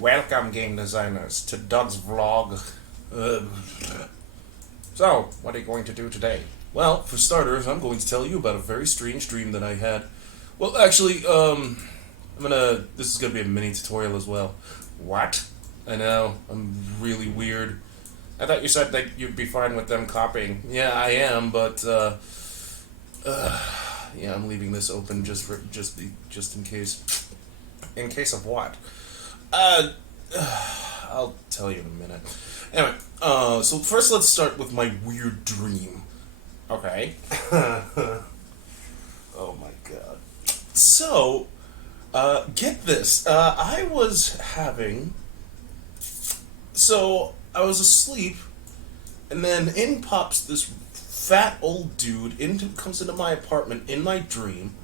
Welcome, game designers, to Doug's vlog. Uh, so, what are you going to do today? Well, for starters, I'm going to tell you about a very strange dream that I had. Well, actually, this is gonna be a mini tutorial as well. What? I know, I'm really weird. I thought you said that you'd be fine with them copying. Yeah, I am, but, yeah, I'm leaving this open just in case. In case of what? I'll tell you in a minute. Anyway, so first let's start with my weird dream. Okay. Oh my god. So, get this. I was asleep, and then in pops this fat old dude comes into my apartment in my dream,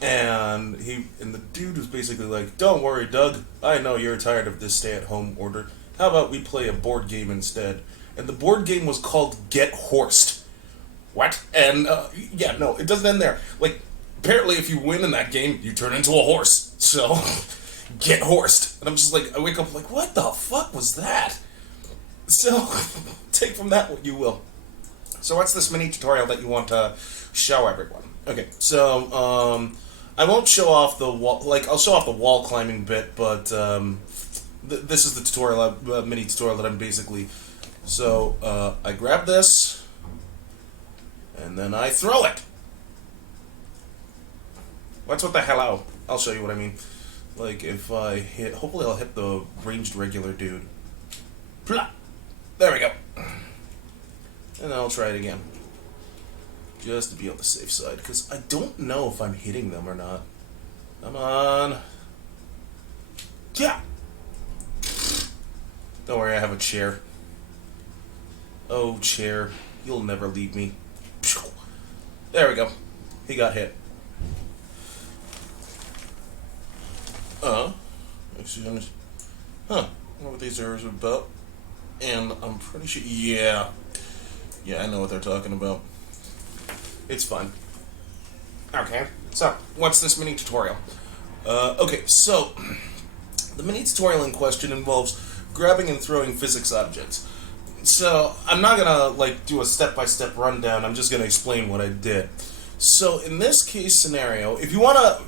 and the dude was basically like, "Don't worry, Doug. I know you're tired of this stay-at-home order. How about we play a board game instead?" And the board game was called Get Horsed. What? And yeah, no, it doesn't end there. Like, apparently, if you win in that game, you turn into a horse. So, get horsed. And I'm just like, I wake up like, what the fuck was that? So, take from that what you will. So what's this mini tutorial that you want to show everyone? Okay, so I won't show off the wall. Like, I'll show off the wall climbing bit, but this is the tutorial, mini tutorial that I'm basically. So I grab this. And then I throw it. What's with the hello? I'll show you what I mean. Like, if I hit... Hopefully I'll hit the ranged regular dude. Plop! There we go. And then I'll try it again. Just to be on the safe side. Because I don't know if I'm hitting them or not. Come on. Yeah! Don't worry, I have a chair. Oh, chair. You'll never leave me. There we go. He got hit. Excuse. Huh. I wonder what these are about. And I'm pretty sure. Yeah. Yeah, I know what they're talking about. It's fun. Okay. So, what's this mini tutorial? Okay, so the mini tutorial in question involves grabbing and throwing physics objects. So, I'm not gonna, do a step-by-step rundown, I'm just gonna explain what I did. So, in this case scenario, if you wanna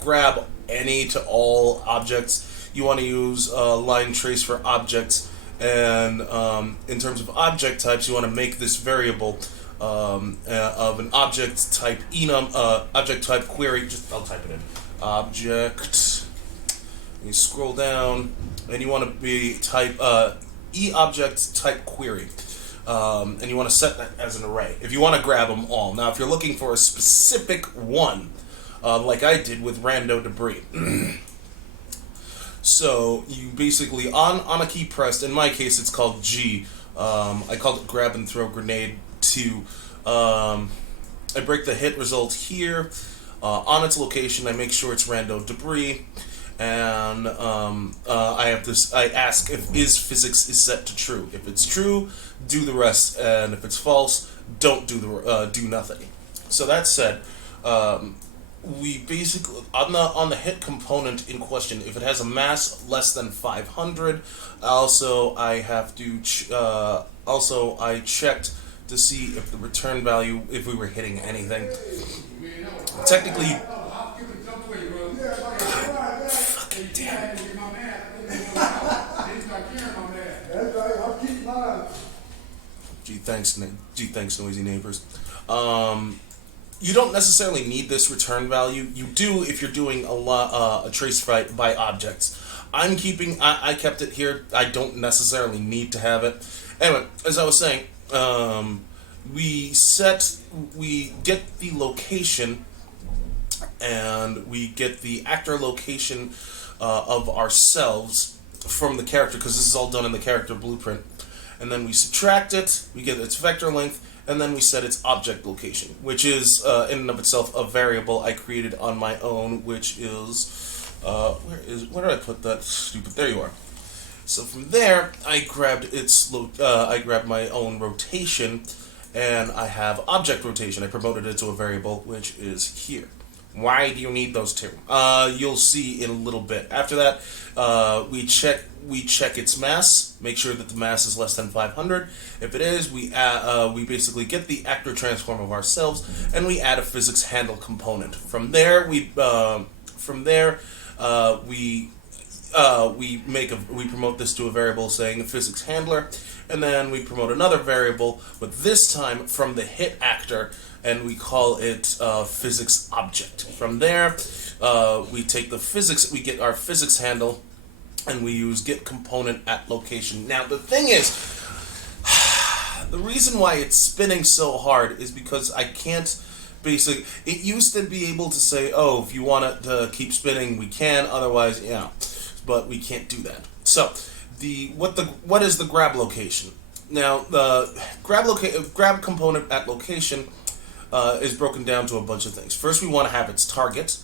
grab any to all objects, you wanna use line trace for objects, and in terms of object types, you wanna make this variable of an object type enum, object type query, I'll type it in, object, you scroll down, and you wanna be type, eObject type query, and you want to set that as an array. If you want to grab them all. Now, if you're looking for a specific one, like I did with rando debris, so you basically on a key pressed. In my case, it's called G. I called it grab and throw grenade 2. I break the hit result here on its location. I make sure it's rando debris. And I ask if physics is set to true. If it's true, do the rest, and if it's false, don't do nothing. So that said, we basically on the hit component in question, if it has a mass less than 500, I checked to see if the return value, if we were hitting anything. Technically. Damn. Gee, thanks, noisy neighbors. You don't necessarily need this return value. You do if you're doing a trace fight by objects. I kept it here. I don't necessarily need to have it. Anyway, as I was saying, we get the location, and we get the actor location of ourselves from the character, because this is all done in the character blueprint. And then we subtract it, we get its vector length, and then we set its object location, which is in and of itself a variable I created on my own, which is where did I put that stupid? There you are. So from there, I grabbed my own rotation, and I have object rotation. I promoted it to a variable, which is here. Why do you need those two? You'll see in a little bit. After that, we check its mass, make sure that the mass is less than 500. If it is, we basically get the actor transform of ourselves, and we add a physics handle component. From there, we promote this to a variable saying physics handler, and then we promote another variable, but this time from the hit actor, and we call it physics object. From there, we take the physics, we get our physics handle, and we use get component at location. Now the thing is, the reason why it's spinning so hard is because I can't basically. It used to be able to say, oh, if you want it to keep spinning, we can. Otherwise, but we can't do that. So what is the grab location? Now the grab component at location is broken down to a bunch of things. First, we want to have its target,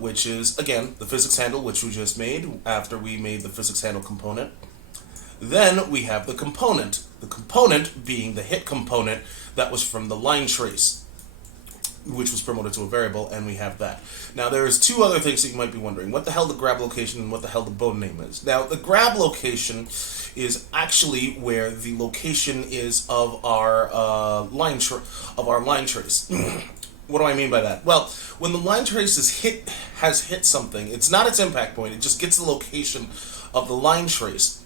which is, again, the physics handle, which we just made after we made the physics handle component. Then we have the component being the hit component that was from the line trace, which was promoted to a variable, and we have that. Now, there's two other things that you might be wondering. What the hell the grab location and what the hell the bone name is. Now, the grab location is actually where the location is of our line trace. What do I mean by that? Well, when the line trace has hit something, it's not its impact point. It just gets the location of the line trace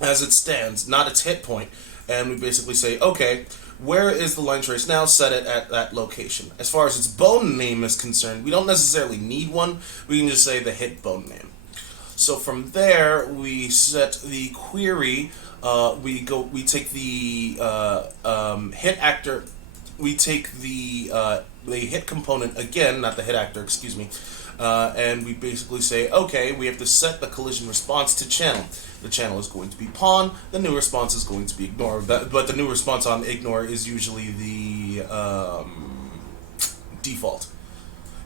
as it stands, not its hit point. And we basically say, okay, where is the line trace now? Set it at that location. As far as its bone name is concerned, we don't necessarily need one. We can just say the hit bone name. So from there, we set the query. We take the hit actor. We take the hit component again, not the hit actor. Excuse me. And we basically say, okay, we have to set the collision response to channel. The channel is going to be pawn. The new response is going to be ignore. But the new response on ignore is usually the default.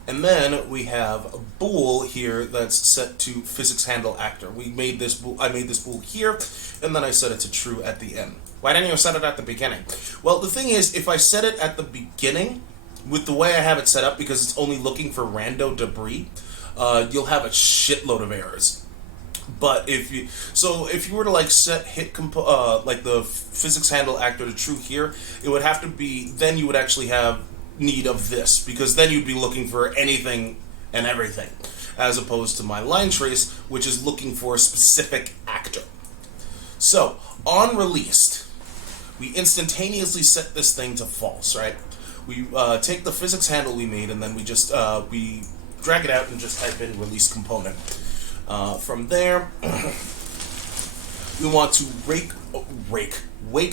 And then we have a bool here that's set to physics handle actor. I made this bool here, and then I set it to true at the end. Why didn't you set it at the beginning? Well, the thing is, if I set it at the beginning, with the way I have it set up, because it's only looking for rando debris, you'll have a shitload of errors. But if you were to set hit like the physics handle actor to true here, it would have to be, then you would actually have need of this, because then you'd be looking for anything and everything, as opposed to my line trace, which is looking for a specific actor. So on released, we instantaneously set this thing to false, right? We take the physics handle we made, and then we just we drag it out and just type in release component. From there, we want to wake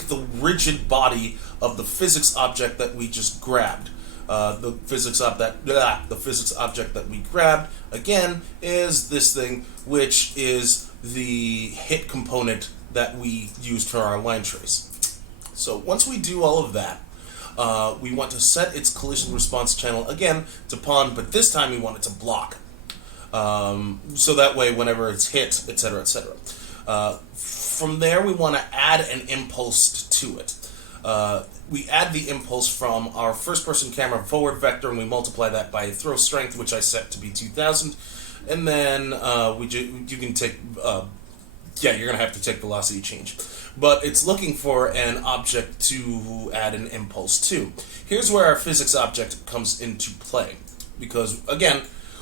the rigid body of the physics object that we just grabbed. The physics object that we grabbed again is this thing, which is the hit component that we used for our line trace. So once we do all of that, we want to set its collision response channel again to pawn, but this time we want it to block. So that way, whenever it's hit, etc., etc. From there, we want to add an impulse to it. We add the impulse from our first-person camera forward vector, and we multiply that by throw strength, which I set to be 2,000. And then you can take, you're going to have to take velocity change. But it's looking for an object to add an impulse to. Here's where our physics object comes into play. Because, again,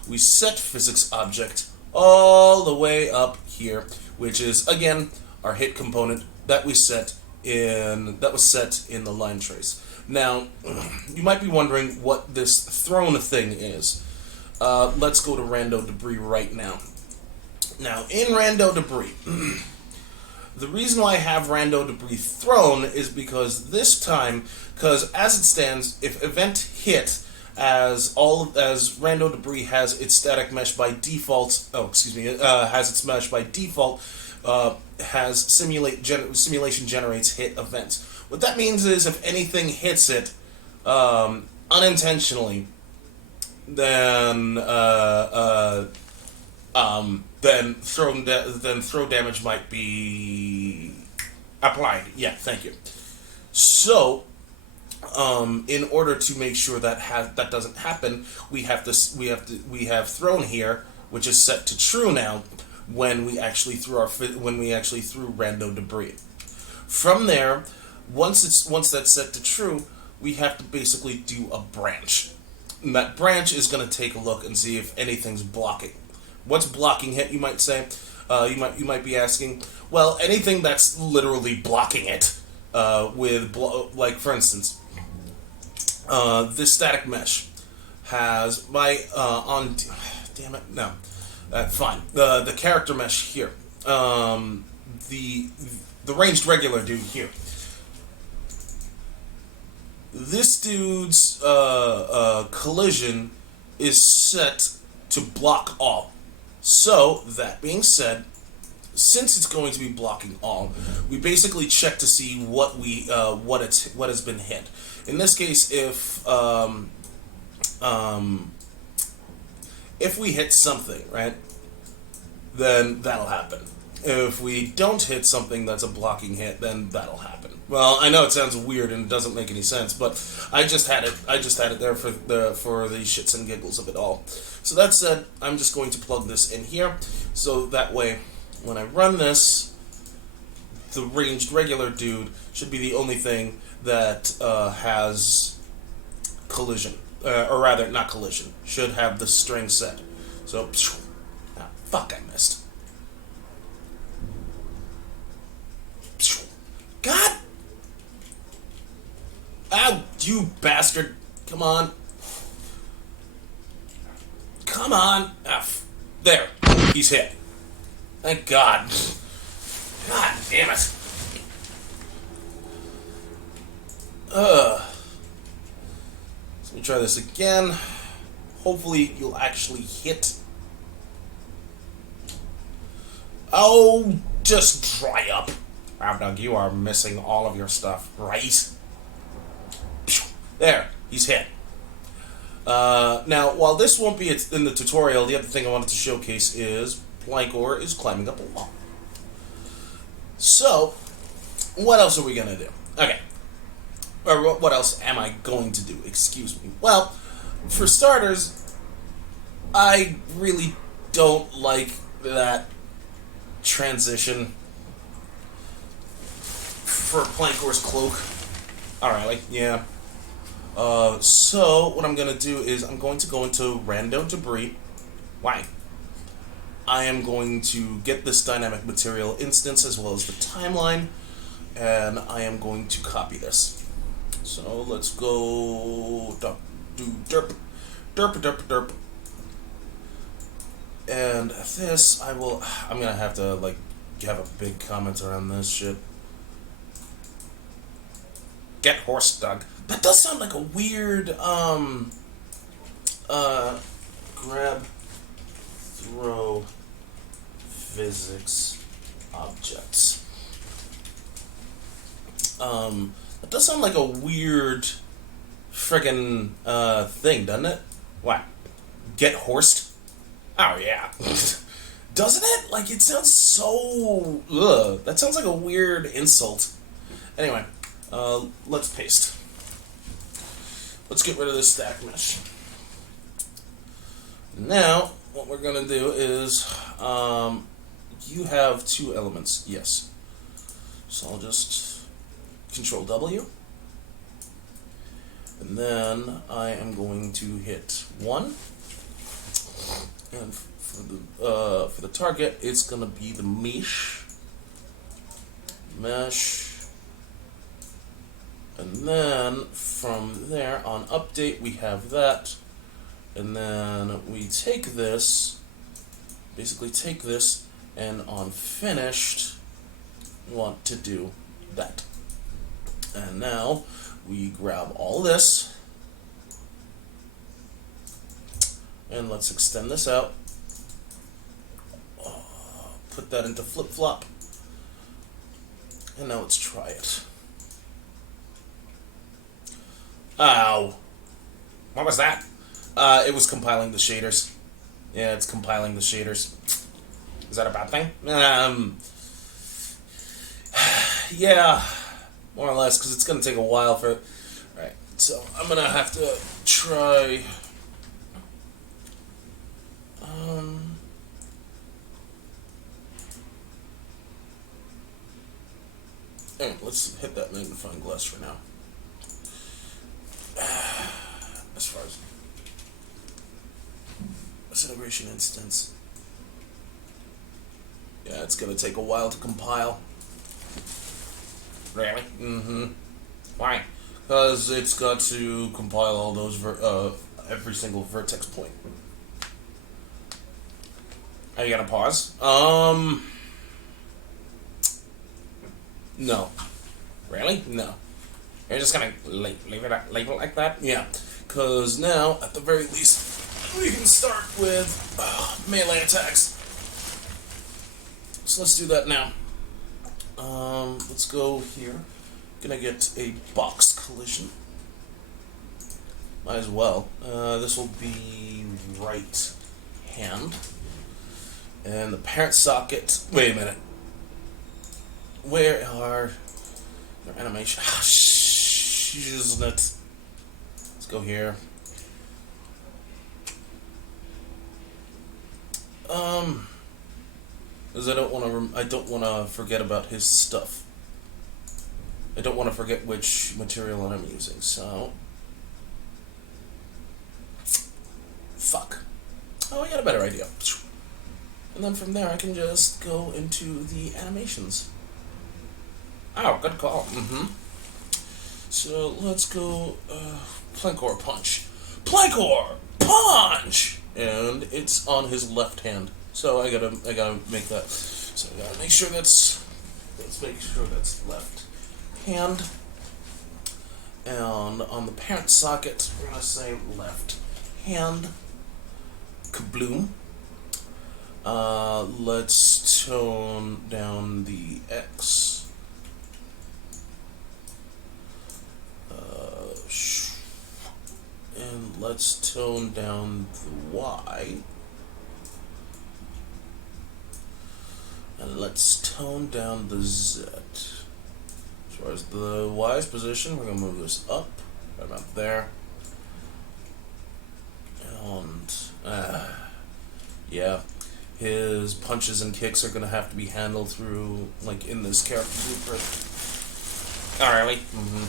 we set physics object all the way up here, which is, again, our hit component that was set in the line trace. Now, you might be wondering what this thrown thing is. Let's go to rando debris right now. Now, in rando debris, the reason why I have rando debris thrown is because this time, as it stands, if event hit, as rando debris has its static mesh by default, has its mesh by default, simulation generates hit events. What that means is if anything hits it unintentionally, then throw damage might be applied. Yeah, thank you. So In order to make sure that doesn't happen, we have thrown here, which is set to true now when we actually threw random debris. From there, once that's set to true, we have to basically do a branch. And that branch is going to take a look and see if anything's blocking. What's blocking it, you might say? You might be asking. Well, anything that's literally blocking it. Like for instance, this static mesh has damn it, no. Fine. The character mesh here. The ranged regular dude here. This dude's collision is set to block all. So, that being said, since it's going to be blocking all, we basically check to see what has been hit. In this case, if we hit something, right, then that'll happen. If we don't hit something that's a blocking hit, then that'll happen. Well, I know it sounds weird and it doesn't make any sense, but I just had it there for the shits and giggles of it all. So that said, I'm just going to plug this in here, so that way, when I run this, the ranged regular dude should be the only thing that has collision, or rather, not collision. Should have the string set. So, fuck, I missed. God! Ow, you bastard! Come on. Come on! There. He's hit. Thank God. God damn it. Let me try this again. Hopefully you'll actually hit. Oh, just dry up. Wow, Doug, you are missing all of your stuff, right? There, he's hit. Now, while this won't be in the tutorial, the other thing I wanted to showcase is Blankor is climbing up a wall. So, what else are we going to do? Okay. Or what else am I going to do? Excuse me. Well, for starters, I really don't like that transition for Plankor's cloak. Alright, yeah. So, what I'm going to do is I'm going to go into random debris. Why? I am going to get this dynamic material instance as well as the timeline, and I am going to copy this. So let's go do derp, and this I'm gonna have to have a big comment around this shit. Get horse, Doug. That does sound like a weird grab, throw, physics, objects. It does sound like a weird friggin' thing, doesn't it? What? Get horsed? Oh, yeah. Doesn't it? Like, it sounds so... Ugh. That sounds like a weird insult. Anyway, let's paste. Let's get rid of this stack mesh. Now, what we're going to do is... you have two elements. Yes. So I'll just... Control W, and then I am going to hit 1, and for the target, it's gonna be the mesh, and then from there on update we have that, and then we take this, and on finished, we want to do that. And now we grab all this and let's extend this out. Put that into flip-flop. And now let's try it. Ow. What was that? It was compiling the shaders. Yeah, it's compiling the shaders. Is that a bad thing? Yeah. More or less, because it's going to take a while for... Alright, So I'm gonna have to try. Um, let's hit that magnifying glass for now. As far as celebration instance, yeah, it's gonna take a while to compile. Really? Mm-hmm. Why? Because it's got to compile all those every single vertex point. Are you gonna pause? No. Really? No. You're just gonna leave it like that? Yeah. Because now, at the very least, we can start with melee attacks. So let's do that now. Let's go here. Gonna get a box collision. Might as well. This will be right hand. And the parent socket. Wait a minute. Where are their animation? Ah, isn't it? Let's go here. Because I don't want to forget about his stuff. I don't want to forget which material I'm using. So, fuck. Oh, I got a better idea. And then from there, I can just go into the animations. Oh, good call. Mm-hmm. So let's go Plankor Punch. Plankor Punch! And it's on his left hand. So I gotta make that. So I gotta make sure let's make sure that's left hand. And on the parent socket, we're gonna say left hand. Kabloom. Let's tone down the X. And let's tone down the Y. And let's tone down the Z. As far as the Y's position, we're going to move this up, right about there. And, yeah, his punches and kicks are going to have to be handled through, like, in this character blueprint. Oh, really? Mm-hmm.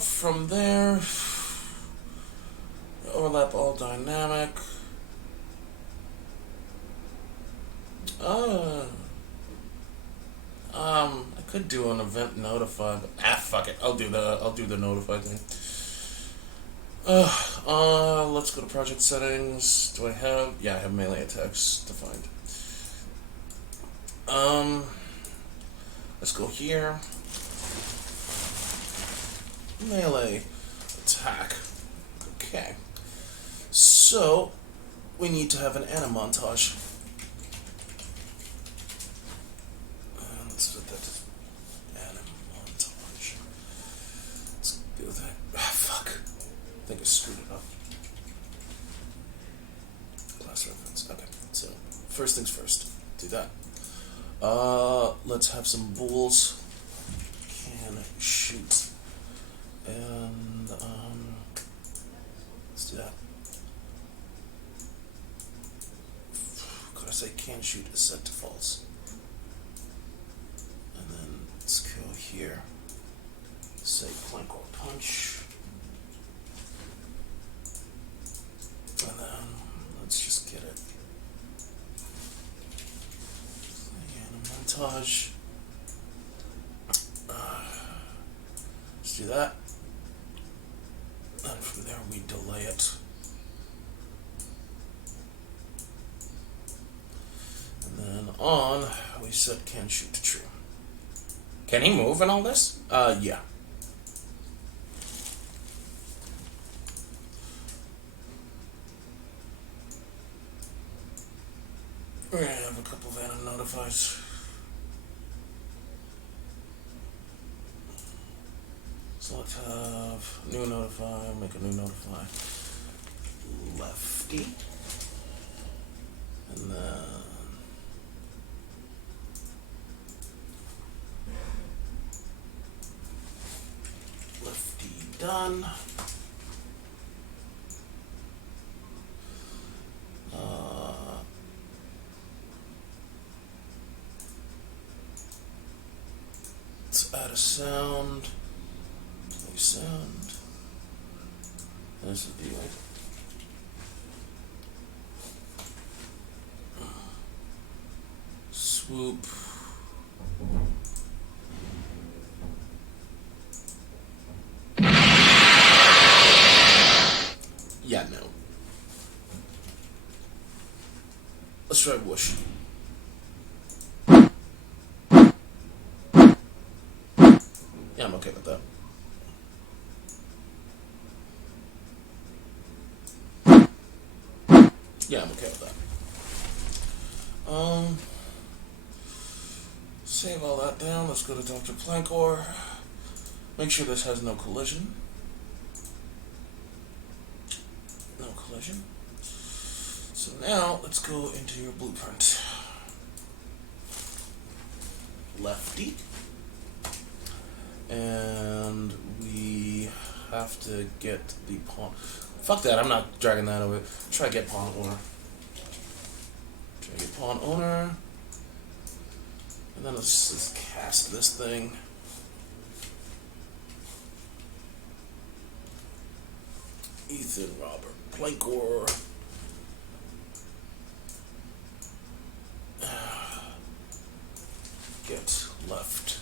From there, overlap all dynamic. I could do an event notify, but fuck it. I'll do the notify thing. Let's go to project settings. Do I have? Yeah, I have melee attacks defined. Let's go here. Melee attack. Okay. So, we need to have an anim montage. Let's set that to anim montage. Let's do that. Fuck. I think I screwed it up. Class reference. Okay. So, first things first. Do that. Let's have some bulls. Can shoot. And, let's do that. Could I say can shoot is set to false? And then let's go here. Say Plankor Punch. And then let's just get it. And a montage. Let's do that. And from there we delay it. And then on, we set can shoot to true. Can he move in all this? Yeah. We're gonna have a couple of anim notifies. So let's have new notify, make a new notify. Lefty. And then done. Let's add a sound. Play sound. There's the deal. Swoop. Yeah, no. Let's try whoosh. Yeah, I'm okay with that. Yeah, I'm okay with that. Save all that down. Let's go to Dr. Plankor. Make sure this has no collision. No collision. So now let's go into your blueprint. Lefty. And we have to get the pawn. Fuck that, I'm not dragging that over. Try to get pawn owner. Try to get pawn owner. And then let's just cast this thing. Ethan Robert Plankor. Get left.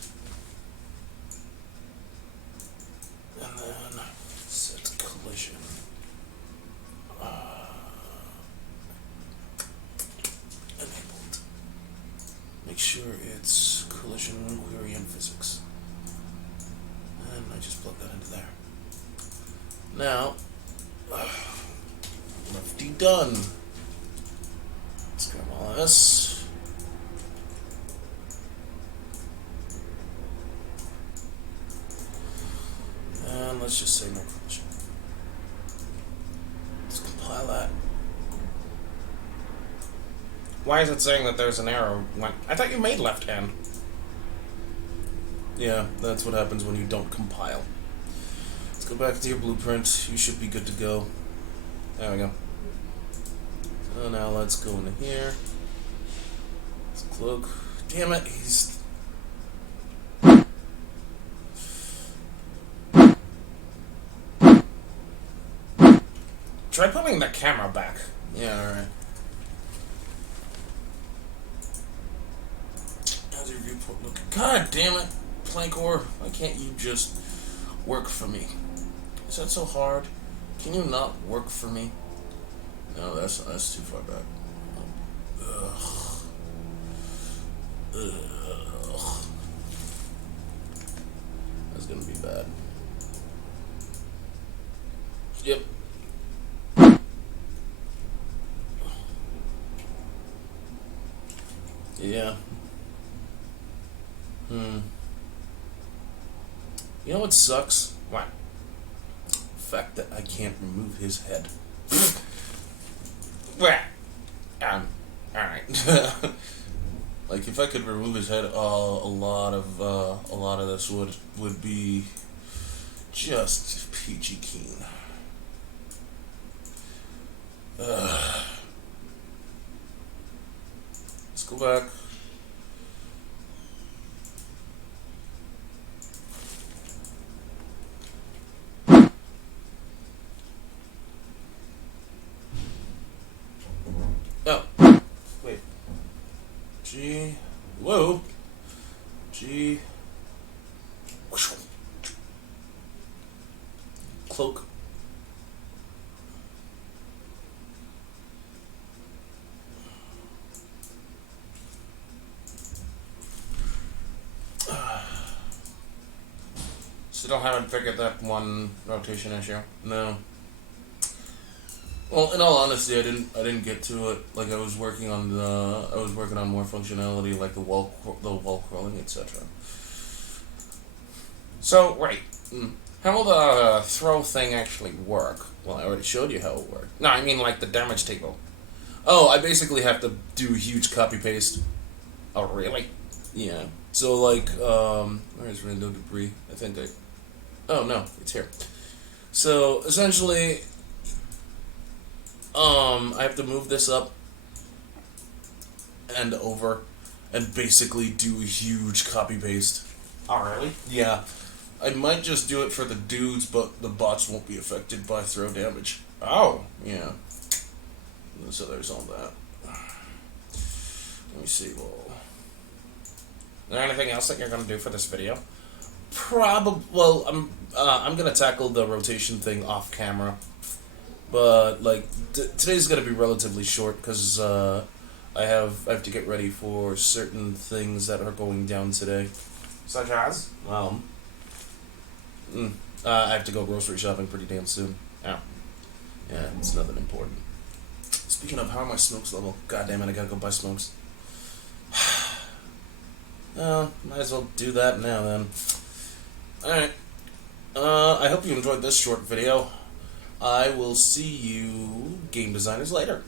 And then set collision. Enabled. Make sure it's collision, query, and physics. And I just plug that into there. Now, lefty done. Let's grab all this. And let's just say no collision. Let's compile that. Why is it saying that there's an error? I thought you made left hand. Yeah, that's what happens when you don't compile. Let's go back to your blueprint. You should be good to go. There we go. So now let's go into here. Let's cloak. Damn it, he's... Try putting the camera back. Yeah, alright. How's your viewport looking? God damn it, Plankor. Why can't you just work for me? Is that so hard? Can you not work for me? No, that's too far back. Ugh. Ugh. That's gonna be bad. Yep. Yeah. You know what sucks? What? The fact that I can't remove his head. Well, alright. Like if I could remove his head, a lot of this would be just peachy keen. Let's go back. Oh, wait. G. Whoa. G. Cloak. Still haven't figured that one rotation issue. No. Well, in all honesty, I didn't get to it. Like I was working on more functionality, like the wall crawling, etc. So, wait. How will the throw thing actually work? Well, I already showed you how it worked. No, I mean like the damage table. Oh, I basically have to do huge copy paste. Oh, really? Yeah. So like, where's random debris? I think I. Oh no, it's here. So essentially, I have to move this up and over, and basically do a huge copy paste. Oh, really? Yeah, I might just do it for the dudes, but the bots won't be affected by throw damage. Oh. Yeah. So there's all that. Let me see. Well, Is there anything else that you're going to do for this video? probably. Well, I'm gonna tackle the rotation thing off camera, but like today's gonna be relatively short because I have to get ready for certain things that are going down today. Such as? I have to go grocery shopping pretty damn soon. Oh. Yeah, it's nothing important. Speaking of, how are my smokes level? God damn it, I gotta go buy smokes. Might as well do that now then. Alright. I hope you enjoyed this short video. I will see you game designers later.